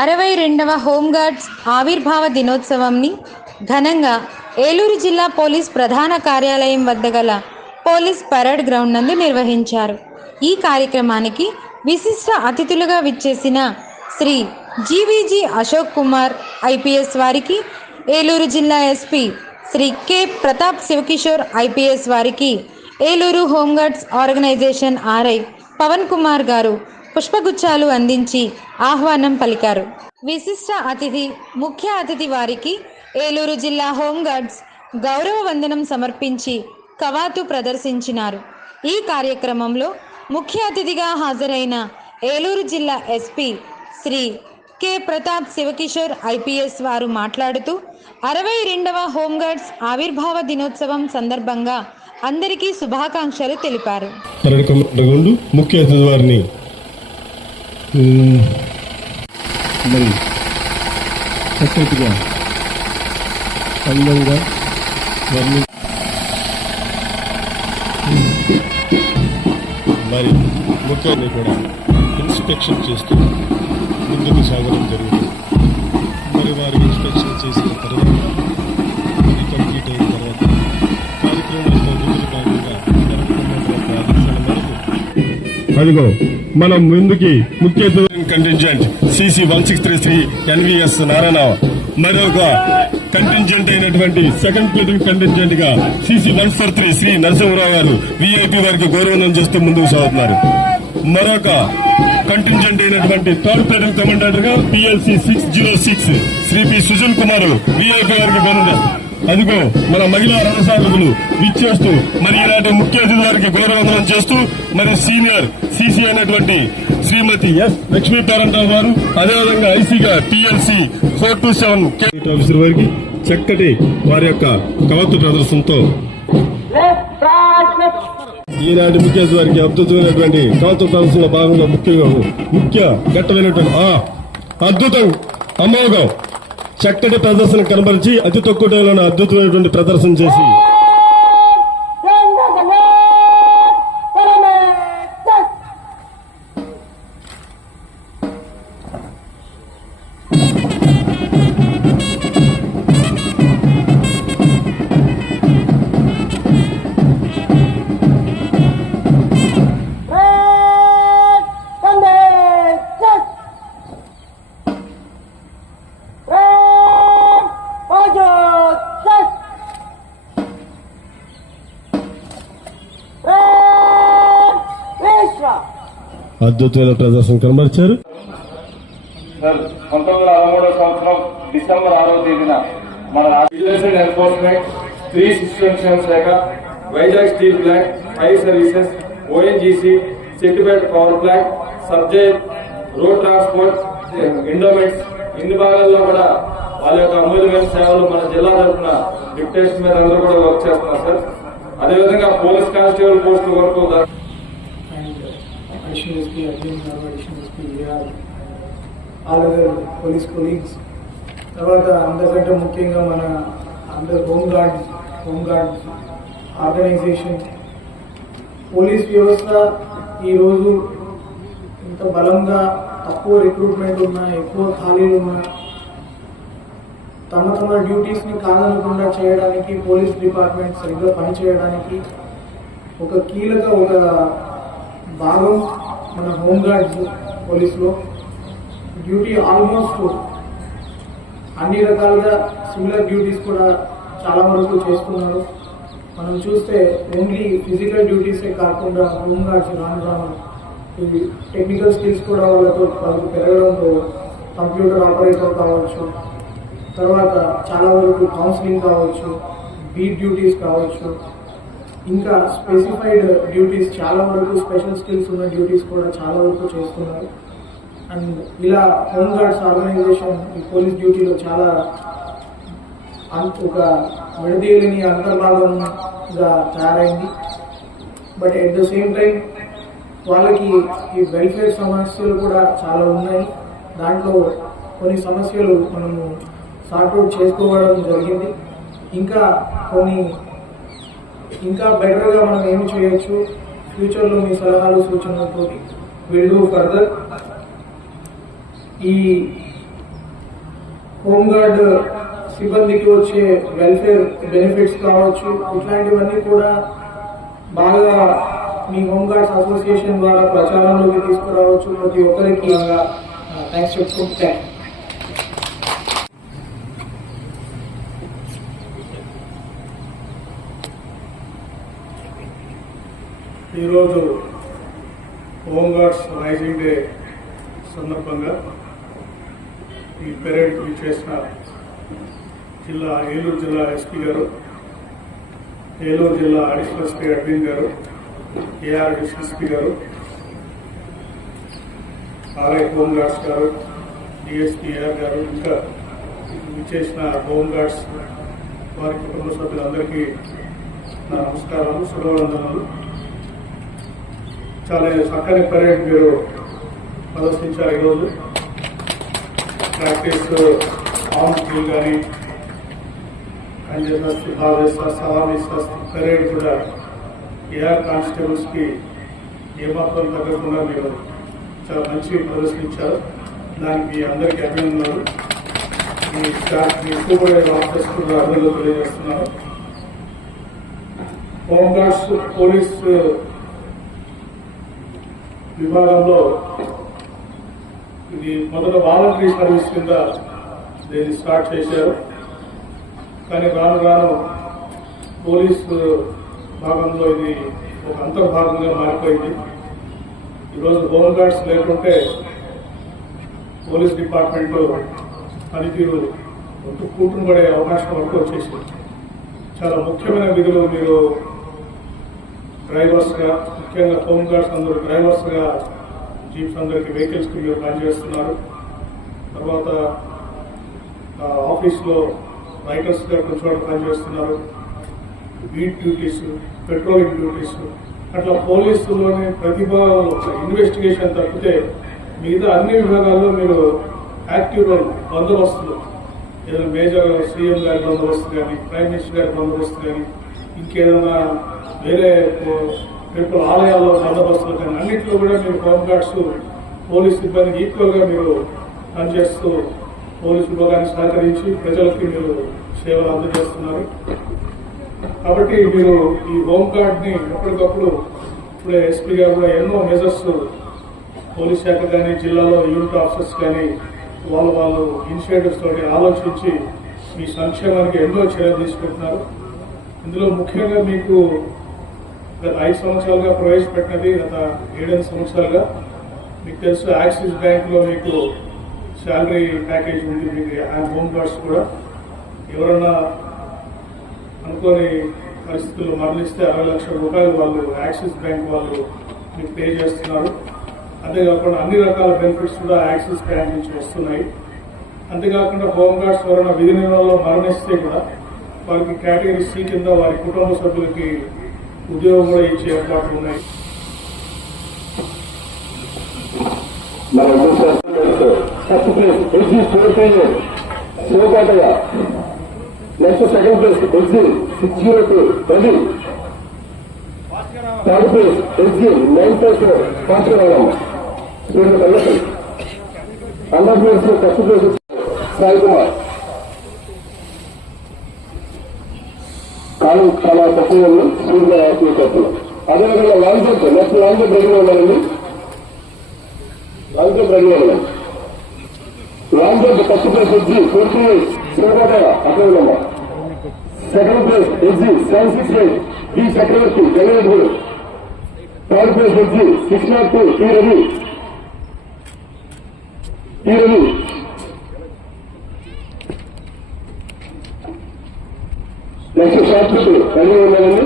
అరవై రెండవ హోంగార్డ్స్ ఆవిర్భావ దినోత్సవంని ఘనంగా ఏలూరు జిల్లా పోలీస్ ప్రధాన కార్యాలయం వద్ద గల పోలీస్ పరేడ్ గ్రౌండ్ నందు నిర్వహించారు. ఈ కార్యక్రమానికి విశిష్ట అతిథులుగా విచ్చేసిన శ్రీ జీవీజీ అశోక్ కుమార్ ఐపీఎస్ వారికి ఏలూరు జిల్లా SP Shri K Pratap Sivakishore IPS వారికి Eluru home guards organisation RI Pavan Kumar garu పుష్పగుచ్చాలు అందించి ఆహ్వానం పలికారు. విశిష్ట అతిథి ముఖ్య అతిథి వారికి ఏలూరు జిల్లా హోంగార్డ్స్ గౌరవ వందనం సమర్పించి కవాతు ప్రదర్శించినారు. ఈ కార్యక్రమంలో ముఖ్య అతిథిగా హాజరైన ఏలూరు జిల్లా SP Shri K. Pratap Sivakishore IPS వారు మాట్లాడుతూ అరవై రెండవ హోంగార్డ్స్ ఆవిర్భావ దినోత్సవం సందర్భంగా అందరికీ శుభాకాంక్షలు తెలిపారు. ముఖ్య అతిథి వారిని ఉమ్, మరి చక్కటిగా అందంగా వర్ణి మరి ముఖ్యాన్ని కూడా ఇన్స్పెక్షన్ చేస్తూ ముందుకు సాగడం జరుగుతుంది. మరి వారు ఇన్స్పెక్షన్ చేసిన తర్వాత అదిగో మనం ముందుకి ముఖ్య contingent CC one six three three NVS Narayana మరొక కంటింజెంట్ అయినటువంటి second plating కంటింజెంట్గా CC one four three Shri Narasimharao గారు విఐపి వారికి గౌరవం చేస్తూ ముందుకు సాగుతున్నారు. మరొక కంటింజెంట్ అయినటువంటి third plating కమాండర్గా PLC six zero six Shri P Sujan Kumar VIP వారికి గౌరవం అదిగో మన మహిళా రణసాధకులు విచ్చేస్తూ మరి ఇలాంటి ముఖ్య అతిథి వారికి గౌరవందనం చేస్తూ మరి సీనియర్ సిసి అయినటువంటి శ్రీమతి ఎస్ లక్ష్మీ పేరంటావు గారు అదేవిధంగా ఐసీగా TLC four two seven officer వారికి చక్కటి వారి యొక్క కవత్తు ప్రదర్శనతో ఈనాటి ముఖ్య అతిథి వారికి అద్భుతమైనటువంటి కవత్తు ప్రదర్శనలో భాగంగా ముఖ్యంగా ముఖ్య ఘట్టమైనటువంటి అద్భుతం అమోఘం. చక్కటి ప్రదర్శన కనబరిచి అతి తక్కువ టైంలో అద్భుతమైనటువంటి ప్రదర్శన చేసి అద్భుతమైన ప్రదర్శన కనబరిచారు. సార్ పంతొమ్మిది అరవై మూడో సంవత్సరం డిసెంబర్ ఆరో తేదీన మన విజిలెన్స్ ఎన్ఫోర్స్మెంట్ స్త్రీ శిశు శాఖ Vizag steel plant fire services ONGC Chettupeta power plant subject road transport endowments ఇన్ని భాగాల్లో కూడా వాళ్ళ యొక్క అమూల్యమైన సేవలు మన జిల్లా తరఫున డిప్యూటేషన్ మీద అందరూ కూడా వర్క్ చేస్తున్నారు సార్. అదేవిధంగా పోలీస్ కానిస్టేబుల్ పోస్టు వరకు దా- additional SP, admin గారు additional SP, AR, all other police colleagues తర్వాత అందరికంటే ముఖ్యంగా మన అందరు home home guard home guard organisation police వ్యవస్థ ఈరోజు ఇంత బలంగా తక్కువ రిక్రూట్మెంట్ ఉన్నా ఎక్కువ ఖాళీలు ఉన్నా తమ తమ డ్యూటీస్ని కాదనకుండా చేయడానికి పోలీస్ డిపార్ట్మెంట్ సరిగ్గా పనిచేయడానికి ఒక కీలక ఒక భాగం మన హోంగార్డ్స్ పోలీసులో. డ్యూటీ ఆల్మోస్ట్ అన్ని రకాలుగా సిమిలర్ డ్యూటీస్ కూడా చాలా వరకు చేస్తున్నారు. మనం చూస్తే ఓన్లీ ఫిజికల్ డ్యూటీసే కాకుండా హోంగార్డ్స్ రాను రాను ఇవి టెక్నికల్ స్కిల్స్ కూడా వాళ్ళతో వాళ్ళకి పెరగడంతో కంప్యూటర్ ఆపరేటర్ కావచ్చు తర్వాత చాలా వరకు కౌన్సిలింగ్ కావచ్చు బీ డ్యూటీస్ కావచ్చు ఇంకా స్పెసిఫైడ్ డ్యూటీస్ చాలా వరకు స్పెషల్ స్కిల్స్ ఉన్న డ్యూటీస్ కూడా చాలా వరకు చేస్తున్నారు. అండ్ ఇలా హోమ్ గార్డ్స్ ఆర్గనైజేషన్ ఈ పోలీస్ డ్యూటీలో చాలా ఒక విడదీయలేని అంతర్భాగంగా తయారైంది. But at the same time వాళ్ళకి ఈ వెల్ఫేర్ సమస్యలు కూడా చాలా ఉన్నాయి. దాంట్లో కొన్ని సమస్యలు మనము సార్ట్అవుట్ చేసుకోవడం జరిగింది. ఇంకా కొన్ని ఇంకా బెటర్గా మనం ఏమి చేయొచ్చు? ఫ్యూచర్లో మీ సలహాలు సూచనలతో వెళ్ళు ఫర్దర్ ఈ హోంగార్డ్ సిబ్బందికి వచ్చే వెల్ఫేర్ బెనిఫిట్స్ కావచ్చు ఇట్లాంటివన్నీ కూడా బాగా మీ హోంగార్డ్స్ అసోసియేషన్ ద్వారా ప్రచారంలోకి తీసుకురావచ్చు ప్రతి ఒక్కరికి. థ్యాంక్స్ చెప్పుకుంటే ఈరోజు హోంగార్డ్స్ రైజింగ్ డే సందర్భంగా ఈ పెరేడ్ చేసిన జిల్లా ఏలూరు జిల్లా ఎస్పీ గారు ఏలూరు జిల్లా అడిషనల్ ఎస్పీ అడ్మిన్ గారు ఏఆర్ ఎస్పీ గారు ఆర్ఐ హోంగార్డ్స్ గారు డిఎస్పీ ఏఆర్ గారు ఇంకా విచ్చేసిన హోంగార్డ్స్ వారి కుటుంబ సభ్యులందరికీ నా నమస్కారాలు శుభవందనాలు చాలా చక్కని పరేడ్ మీరు ప్రదర్శించారు ఈరోజు. ప్రాక్టీస్ ఆన్ డ్రిల్ కానీ కంజెస్టీ భావేస్తా సలామీస్తా పరేడ్ కూడా ఏఆర్ కానిస్టేబుల్స్కి ఏమాత్రం తగ్గకుండా మీరు చాలా మంచి ప్రదర్శించారు. దానికి అందరికీ అభినందనలు. మీ స్టాఫ్ మీ ఎక్కువ ఆఫీస్ కూడా అభినందనలు తెలియజేస్తున్నారు హోంగార్డ్స్ పోలీస్ విభాగంలో ఇది మొదట వాలంటరీ సర్వీస్ కింద దీన్ని స్టార్ట్ చేశారు. కానీ రాను రాను పోలీస్ భాగంలో ఇది ఒక అంతర్భాగంగా మారిపోయింది. ఈరోజు హోమ్ గార్డ్స్ లేకుంటే పోలీస్ డిపార్ట్మెంట్ పనితీరు కూటును పడే అవకాశం వరకు వచ్చేసింది. చాలా ముఖ్యమైన విధులు మీరు డ్రైవర్స్గా ముఖ్యంగా హోమ్ గార్డ్స్ అందరూ డ్రైవర్స్గా జీప్స్ అందరికి వెహికల్స్కి మీరు పనిచేస్తున్నారు. తర్వాత ఆఫీస్లో ఆఫీస్లో రైటర్స్గా కొంచెం పనిచేస్తున్నారు. Beat duties patrolling duties. అట్లా పోలీసులోని ప్రతిభ ఇన్వెస్టిగేషన్ తప్పితే మిగతా అన్ని విభాగాల్లో మీరు యాక్టివ్ రోల్ బందోబస్తులు. ఏదైనా మేజర్ సీఎం గారి బందోబస్తు కానీ ప్రైమ్ మినిస్టర్ గారి బందోబస్తు కానీ ఇంకేదైనా వేరే టెంపుల్ ఆలయాల్లో బందోబస్తులు కానీ అన్నింటిలో కూడా మీరు హోమ్ గార్డ్స్ పోలీస్ సిబ్బందికి ఈక్వల్గా మీరు పనిచేస్తూ పోలీస్ విభాగాన్ని సహకరించి ప్రజలకి మీరు సేవలు అందజేస్తున్నారు. కాబట్టి మీరు ఈ హోమ్ గార్డ్ని ఎప్పటికప్పుడు ఇప్పుడే ఎస్పీ గారు కూడా ఎన్నో మెజర్స్ పోలీస్ శాఖ కానీ జిల్లాలో యూనిట్ ఆఫీసర్స్ కానీ వాళ్ళు వాళ్ళు ఇనిషియేటివ్స్ తోటి ఆలోచించి మీ సంక్షేమానికి ఎన్నో చర్యలు తీసుకుంటున్నారు. ఇందులో ముఖ్యంగా మీకు గత ఐదు సంవత్సరాలుగా ప్రవేశపెట్టినది గత ఏడెనిమిది సంవత్సరాలుగా. మీకు తెలుసు యాక్సిస్ బ్యాంక్లో మీకు శాలరీ ప్యాకేజ్ ఉంది మీకు హోమ్ గార్డ్స్ కూడా. ఎవరన్నా అనుకోని పరిస్థితుల్లో మరణిస్తే అరవై లక్షల రూపాయలు వాళ్ళు యాక్సిస్ బ్యాంక్ వాళ్ళు మీకు పే చేస్తున్నారు. అంతేకాకుండా అన్ని రకాల బెనిఫిట్స్ కూడా యాక్సిస్ బ్యాంక్ నుంచి వస్తున్నాయి. అంతేకాకుండా హోమ్ గార్డ్స్ ఎవరైనా విధి నిర్వహణలో మరణిస్తే కూడా వారికి కేటగిరీ సి కింద వారి కుటుంబ సభ్యులకి ఉద్యోగం కూడా ఇచ్చే ఏర్పాట్లు ఉన్నాయి. మన first place SG four Sivakotaiah next second place SG six zero two third place SG nine place first place Sai Kumar. కాలం చాలా తక్కువ ఉంది. స్పీడ్గా యాక్టివ్ అదేవిధంగా long jump next long jump రెడీగా ఉన్నారండి లాంగ్ జంప్ రెడీగా ఉన్నాం లాంగ్ జంప్ ఫస్ట్ ప్లేస్ వచ్చి ఫోర్టీ ఎయిట్ శివకోటయ్య అక్కడ second place SG seven six eight ఈ చక్రవర్తి జగన్ థర్డ్ ప్లేస్ వచ్చి six nought two T Ravi. T Ravi. Next shot put ready ఉండాలండి.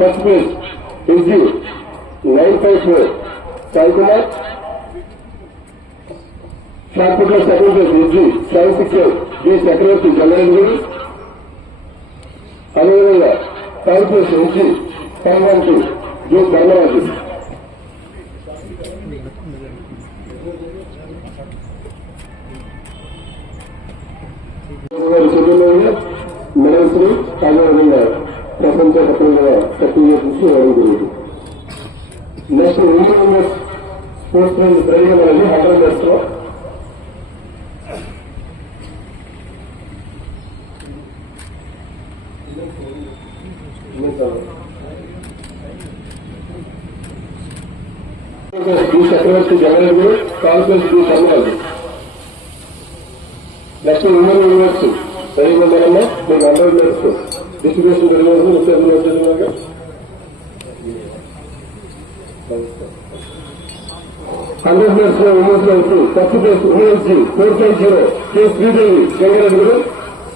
First place SG nine five four. Sai Kumar షార్ట్లో second place SG seven six eight. B Chakravarthi Jagan అదేవిధంగా third place SG five one two జో ధర్మరాజు ವರೆಗೂ ಇರುವುದು next Indian sportsman ಪ್ರಯೋಗಗಳಲ್ಲಿ hundred ಎಸ್ಟ್ರೋ ಚಕ್ರವರ್ತಿ ಜನರಿಗೂ conference B Sharmaji next Indian university Telugu మండలంలో మీకు hundred university distribution జరిగినప్పుడు ముఖ్య యూనివర్సిటీ హండ్రెడ్ ప్లేస్లో ఉమెన్స్లో first place ఉమెన్సీ four five zero K Sridevi Sankareddy గారు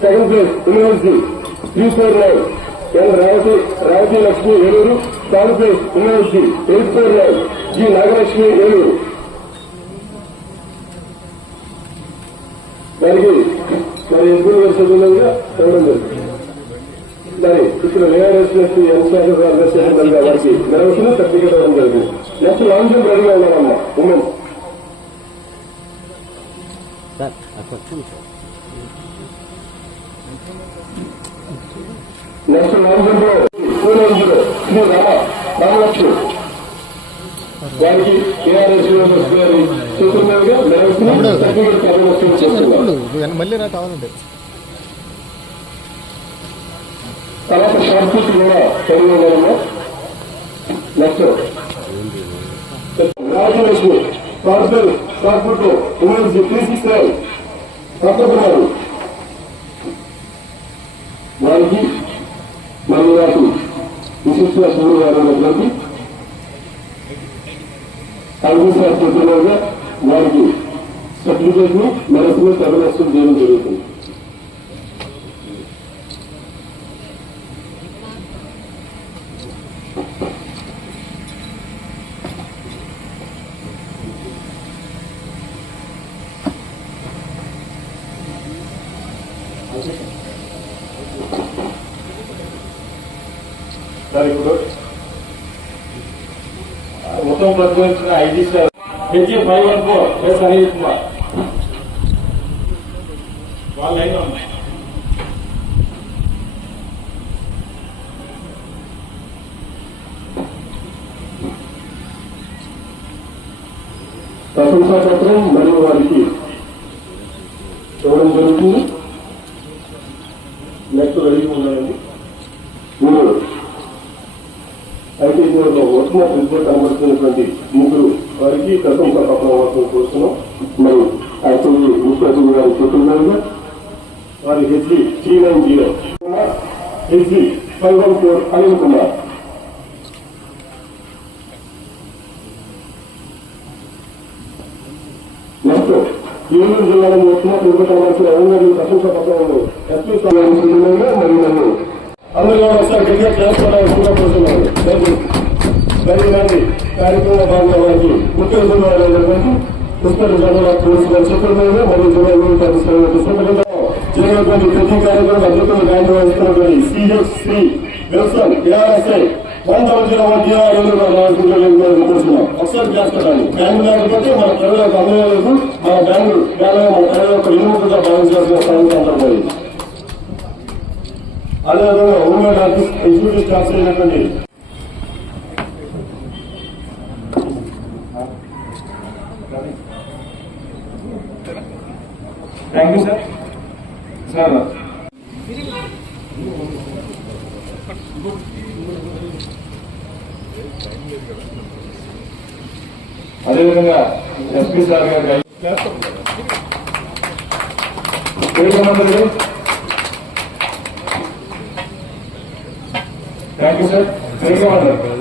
second place ఉమెన్సీ three four nine N Ravathi Ravathi Lakshmi Eluru third place ఉమెన్సీ eight four nine G Nagalakshmi Eluru. దానికి మరి ఎప్పుడు చదవడం జరుగుతుంది దాని ఇక్కడ వేఆర్ఎస్ ఎన్సార్ వారికి నెరవేర్చిన సర్టిఫికేట్ ఇవ్వడం జరిగింది. నెక్స్ట్ లాంగ్ జంప్ రెడీగా ఉన్నారమ్మా women. Next long జంప్లో two nine zero Shri Rama Ramalakshmi. వారికి ఏఆర్ఎస్ గారి చేతుల మీదుగా నెరవేర్చిన సర్టిఫికేట్ కర్మలక్ష్మి చేస్తున్నారు మళ్ళీ రా కావాలంటే తర్వాత షార్ట్ ఫుట్ కూడా చదివి ఉన్నారమ్మా next Rajalakshmi parcel shot put women's three six nine తప్పకున్నారు వారికి మరియు నాకు విశిష్ట శివుడు గారు ఉన్నటువంటి కాంగ్రెస్ చేతులుగా వారికి సర్టిఫికేట్ని మనసులో తరలిస్తూ చేయడం జరుగుతుంది సార్ ఇప్పుడు మొత్తం ప్రతిపాదించిన IT sir HA five one four. S Anil Kumar వాళ్ళ లైన్ ఉంది ప్రశంసా పత్రం మరియు వారికి చూడడం జరుగుతుంది నెక్స్ట్ రెడీగా ఉన్నాయండి మూడు ఐటీ బోర్డులో వచ్చిన కనబడుతున్నటువంటి ముగ్గురు వారికి ప్రశంస పత్రం ఇవ్వాల్సిన కోరుతున్నాం. మరి ఐటీ ముఖ్యమంత్రి గారు గారి చెప్తున్నారుగా వారి HD three nine zero. HD five one four Anil Kumar next Eluru జిల్లాలో వచ్చిన తిరుపతి రవీంద్ర ప్రశంస పత్రంలో ఎస్పీ స్థానంలో మరియు నన్ను అందరూ ఒకసారి గట్టిగా చేసుకోవడానికి కూడా కోరుతున్నాను మరి కార్యక్రమ భాగంగా ముఖ్య అతిథులైనటువంటి పుస్తక మరియు జిల్లా జరిగినటువంటి ప్రతి కార్యక్రమం అద్భుతంగా గాయం వహిస్తున్నటువంటి సిహెచ్ శ్రీ ఏఆర్ఎస్ఐ ఒకసారి బ్యాంకు లేకపోతే మన ప్రజలకు అందలేదు మన బ్యాంకు మన ప్రజల యొక్క వినియోగంగా భావించాల్సిన సమయం అదేవిధంగా హోంగార్డ్ ఆఫీస్ ఎగ్జిక్యూటివ్ స్టాఫ్ అయినటువంటి చెప్తారా? థ్యాంక్ యూ సార్ సార్ అదేవిధంగా ఎస్పీ సార్ గారు థ్యాంక్ యూ సార్ సరిగ్గా మాట్లాడారు